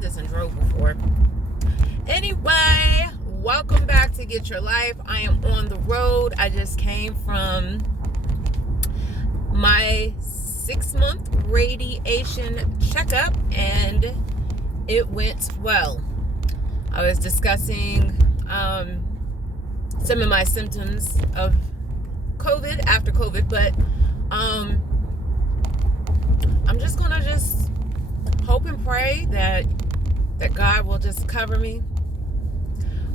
did this and drove before. Anyway, welcome back to Get Your Life. I am on the road. I just came from my 6-month radiation checkup and it went well. I was discussing some of my symptoms of COVID after COVID, but I'm just gonna hope and pray that God will just cover me.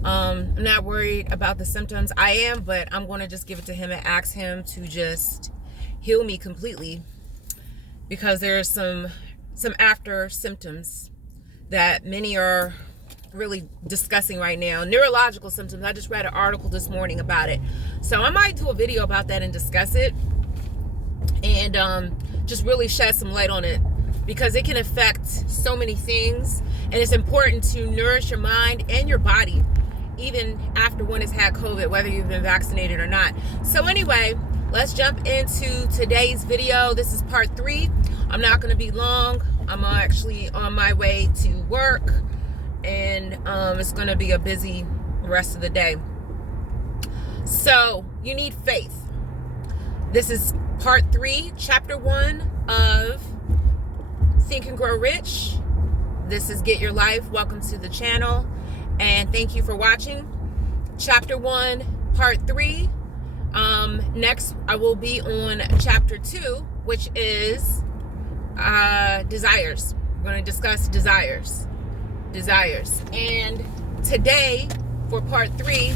I'm not worried about the symptoms. I am, but I'm gonna just give it to him and ask him to just heal me completely, because there's some after symptoms that many are really discussing right now. Neurological symptoms. I just read an article this morning about it, so I might do a video about that and discuss it, and just really shed some light on it, because it can affect so many things, and it's important to nourish your mind and your body even after one has had COVID, whether you've been vaccinated or not. So anyway, let's jump into today's video. This is part 3. I'm not going to be long. I'm actually on my way to work, and it's going to be a busy rest of the day. So you need faith. This is part 3, chapter 1 of Think and Grow Rich. This is Get Your Life. Welcome to the channel, and thank you for watching. Chapter 1, part 3. Next, I will be on chapter 2, which is desires. We're going to discuss desires. And today, for part 3,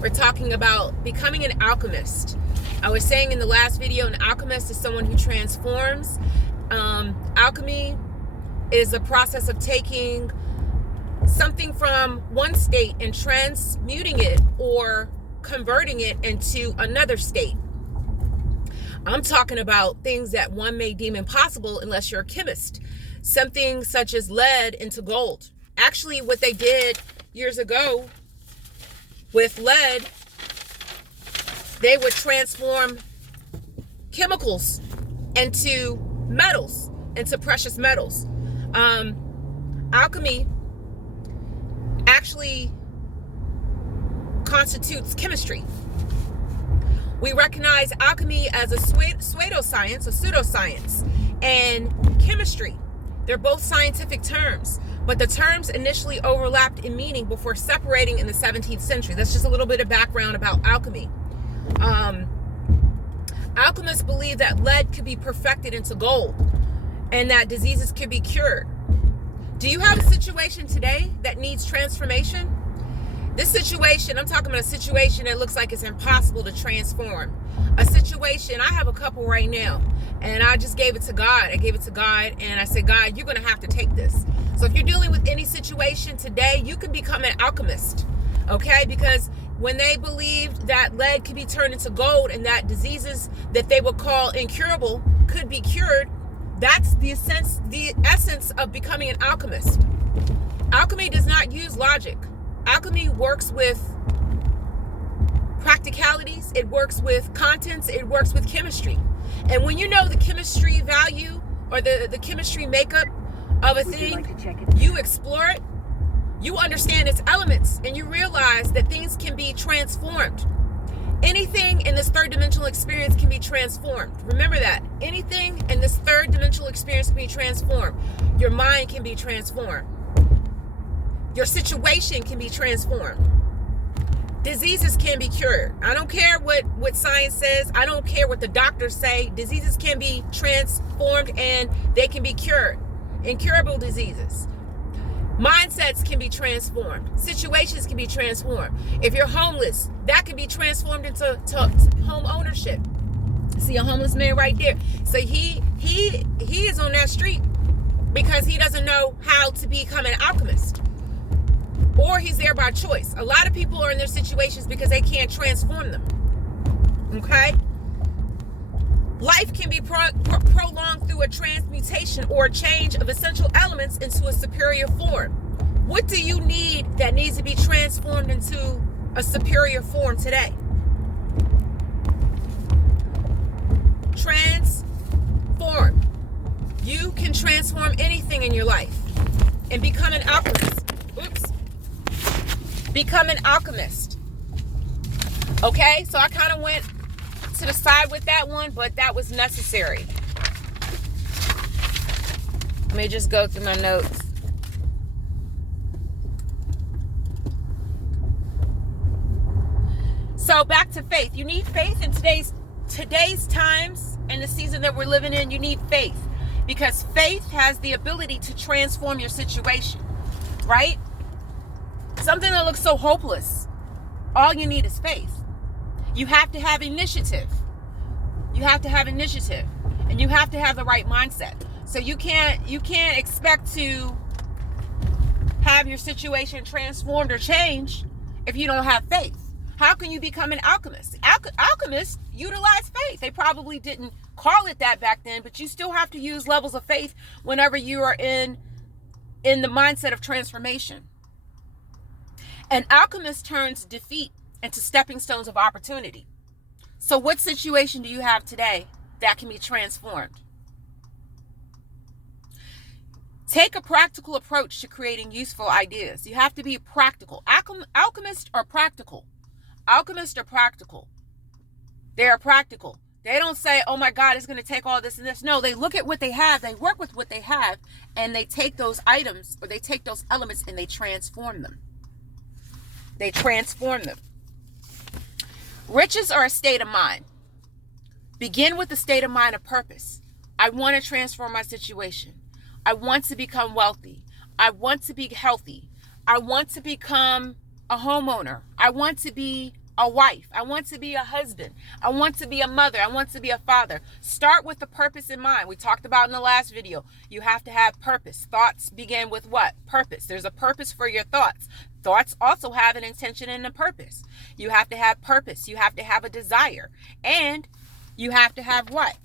we're talking about becoming an alchemist. I was saying in the last video, an alchemist is someone who transforms. Alchemy is a process of taking something from one state and transmuting it or converting it into another state. I'm talking about things that one may deem impossible unless you're a chemist. Something such as lead into gold. Actually, what they did years ago with lead, they would transform chemicals into metals, into precious metals. Alchemy actually constitutes chemistry. We recognize alchemy as a pseudoscience, and chemistry. They're both scientific terms, but the terms initially overlapped in meaning before separating in the 17th century. That's just a little bit of background about alchemy. Alchemists believed that lead could be perfected into gold and that diseases could be cured. Do you have a situation today that needs transformation? This situation, I'm talking about a situation that looks like it's impossible to transform. A situation, I have a couple right now, and I just gave it to God. I gave it to God, and I said, God, you're going to have to take this. So if you're dealing with any situation today, you can become an alchemist, okay? Because when they believed that lead could be turned into gold and that diseases that they would call incurable could be cured, that's the essence of becoming an alchemist. Alchemy does not use logic. Alchemy works with practicalities, it works with contents, it works with chemistry. And when you know the chemistry value or the chemistry makeup of a thing, you explore it, you understand its elements, and you realize that things can be transformed. Anything in this third dimensional experience can be transformed. Remember that. Anything in this third dimensional experience can be transformed. Your mind can be transformed. Your situation can be transformed. Diseases can be cured. I don't care what science says. I don't care what the doctors say. Diseases can be transformed and they can be cured. Incurable diseases. Mindsets can be transformed. Situations can be transformed. If you're homeless, that can be transformed into home ownership. See a homeless man right there. So he is on that street because he doesn't know how to become an alchemist. Or he's there by choice. A lot of people are in their situations because they can't transform them. Okay? Life can be prolonged through a transmutation or a change of essential elements into a superior form. What do you need that needs to be transformed into a superior form today? Transform. You can transform anything in your life. and become an alchemist. Oops. Become an alchemist. Okay, so I kind of went to the side with that one, but that was necessary. Let me just go through my notes. So back to faith. You need faith in today's times and the season that we're living in. You need faith, because faith has the ability to transform your situation, right? Something that looks so hopeless, all you need is faith. You have to have initiative. You have to have initiative, and you have to have the right mindset. So you can't expect to have your situation transformed or changed if you don't have faith. How can you become an alchemist? Alchemists utilize faith. They probably didn't call it that back then, but you still have to use levels of faith whenever you are in the mindset of transformation. An alchemist turns defeat into stepping stones of opportunity. So what situation do you have today that can be transformed? Take a practical approach to creating useful ideas. You have to be practical. Alchemists are practical. Alchemists are practical. They are practical. They don't say, oh my God, it's going to take all this and this. No, they look at what they have. They work with what they have, and they take those items, or they take those elements, and they transform them. They transform them. Riches are a state of mind. Begin with the state of mind of purpose. I want to transform my situation. I want to become wealthy. I want to be healthy. I want to become a homeowner. I want to be a wife. I want to be a husband. I want to be a mother. I want to be a father. Start with the purpose in mind. We talked about in the last video. You have to have purpose. Thoughts begin with what? Purpose. There's a purpose for your thoughts. Thoughts also have an intention and a purpose. You have to have purpose. You have to have a desire. And you have to have what?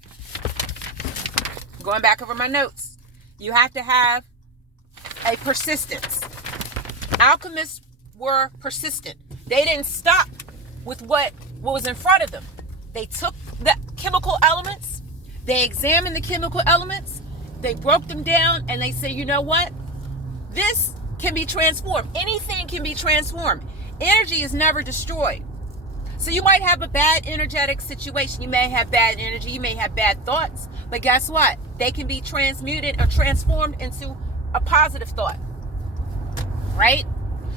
Going back over my notes. You have to have a persistence. Alchemists were persistent. They didn't stop with what was in front of them. They took the chemical elements, they examined the chemical elements, they broke them down, and they say, you know what? This can be transformed. Anything can be transformed. Energy is never destroyed. So you might have a bad energetic situation. You may have bad energy. You may have bad thoughts. But guess what? They can be transmuted or transformed into a positive thought. Right?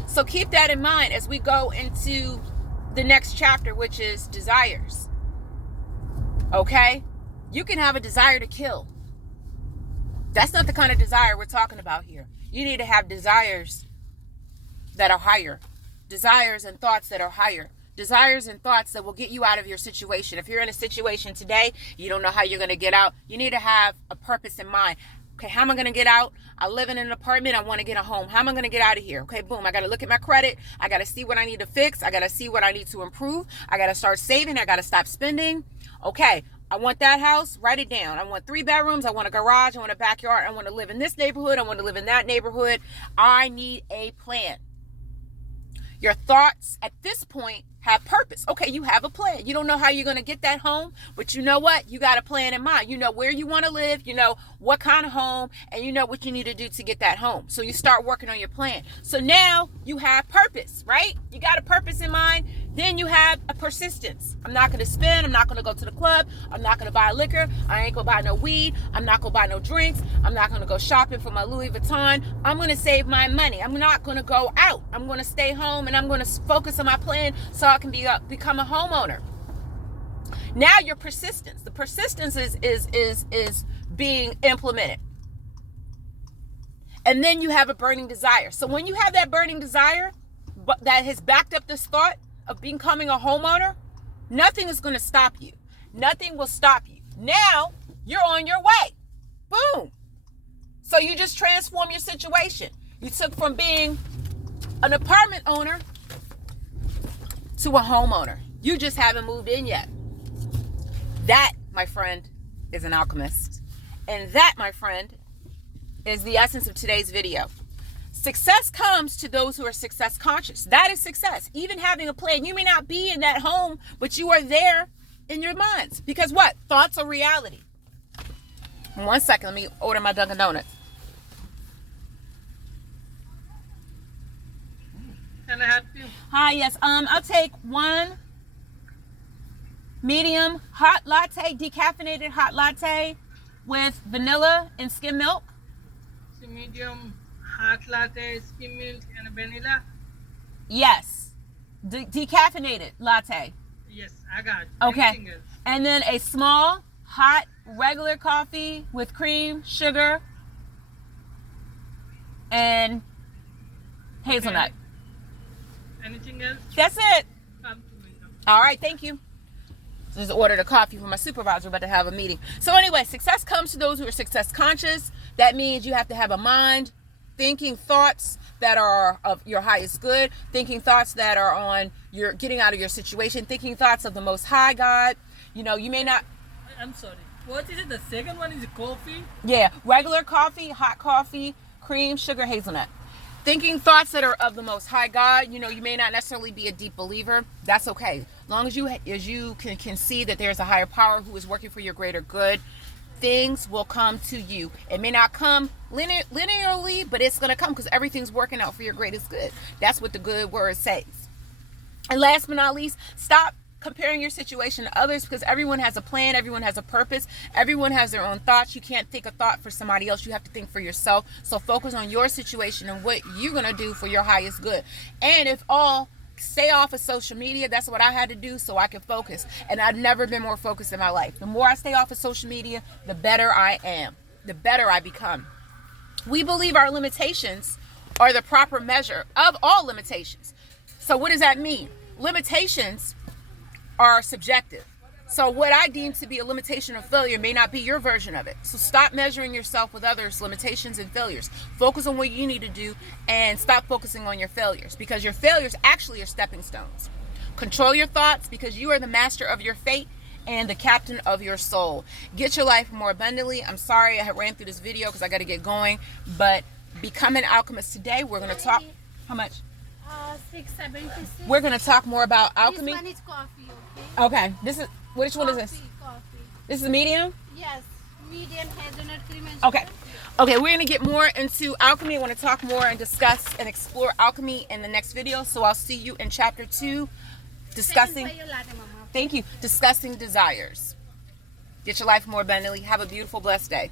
So keep that in mind as we go into the next chapter, which is desires. Okay? You can have a desire to kill. That's not the kind of desire we're talking about here. You need to have desires that are higher. Desires and thoughts that are higher. Desires and thoughts that will get you out of your situation. If you're in a situation today, you don't know how you're going to get out. You need to have a purpose in mind. Okay, how am I going to get out? I live in an apartment. I want to get a home. How am I going to get out of here? Okay, boom. I got to look at my credit. I got to see what I need to fix. I got to see what I need to improve. I got to start saving. I got to stop spending. Okay, I want that house. Write it down. I want 3 bedrooms. I want a garage. I want a backyard. I want to live in this neighborhood. I want to live in that neighborhood. I need a plan. Your thoughts at this point have purpose. Okay, you have a plan. You don't know how you're going to get that home, but you know what? You got a plan in mind. You know where you want to live. You know what kind of home, and you know what you need to do to get that home. So you start working on your plan. So now you have purpose, right? You got a purpose in mind. Then you have a persistence. I'm not going to spend. I'm not going to go to the club. I'm not going to buy liquor. I ain't going to buy no weed. I'm not going to buy no drinks. I'm not going to go shopping for my Louis Vuitton. I'm going to save my money. I'm not going to go out. I'm going to stay home, and I'm going to focus on my plan so I can become a homeowner. Now your persistence. The persistence is being implemented. And then you have a burning desire. So when you have that burning desire that has backed up this thought of becoming a homeowner, nothing is going to stop you. Nothing will stop you. Now you're on your way. Boom. So you just transform your situation. You took from being an apartment owner to a homeowner. You just haven't moved in yet. That, my friend, is an alchemist. And that, my friend, is the essence of today's video. Success comes to those who are success conscious. That is success. Even having a plan. You may not be in that home, but you are there in your minds. Because what? Thoughts are reality. 1 second. Let me order my Dunkin' Donuts. can I help you? Hi, yes. I'll take one medium hot latte, decaffeinated hot latte with vanilla and skim milk. So medium hot latte, skim milk, and vanilla. Yes. Decaffeinated latte. Yes, I got it. Okay. Anything else? And then a small hot regular coffee with cream, sugar, and hazelnut. Okay. Anything else? That's it. Come to me. All right, thank you. Just ordered a coffee for my supervisor, about to have a meeting. So anyway, success comes to those who are success conscious. That means you have to have a mind, thinking thoughts that are of your highest good, thinking thoughts that are on your getting out of your situation, thinking thoughts of the Most High God. You know, you may not. I'm sorry. What is it? The second one is coffee? Yeah, regular coffee, hot coffee, cream, sugar, hazelnut. Thinking thoughts that are of the Most High God. You know, you may not necessarily be a deep believer. That's okay. As long as you can see that there's a higher power who is working for your greater good, things will come to you. It may not come linearly, but it's going to come because everything's working out for your greatest good. That's what the good word says. And last but not least, stop comparing your situation to others, because everyone has a plan, everyone has a purpose, everyone has their own thoughts. You can't think a thought for somebody else. You have to think for yourself. So focus on your situation and what you're going to do for your highest good. And stay off of social media. That's what I had to do so I could focus. And I've never been more focused in my life. The more I stay off of social media, the better I am, the better I become. We believe our limitations are the proper measure of all limitations. So what does that mean? Limitations are subjective. So what I deem to be a limitation of failure may not be your version of it. So stop measuring yourself with others' limitations and failures. Focus on what you need to do and stop focusing on your failures, because your failures actually are stepping stones. Control your thoughts, because you are the master of your fate and the captain of your soul. Get your life more abundantly. I'm sorry I ran through this video because I got to get going, but become an alchemist today. We're going to talk. How much? 676. We're going to talk more about alchemy. This one is coffee, Okay. Which one is this? Coffee. This is medium? Yes, medium hazelnut cream and Okay. sugar. Okay, we're going to get more into alchemy. I want to talk more and discuss and explore alchemy in the next video. So I'll see you in chapter 2, discussing. Second for your latte, Mama. Thank you. Discussing desires. Get your life more abundantly. Have a beautiful, blessed day.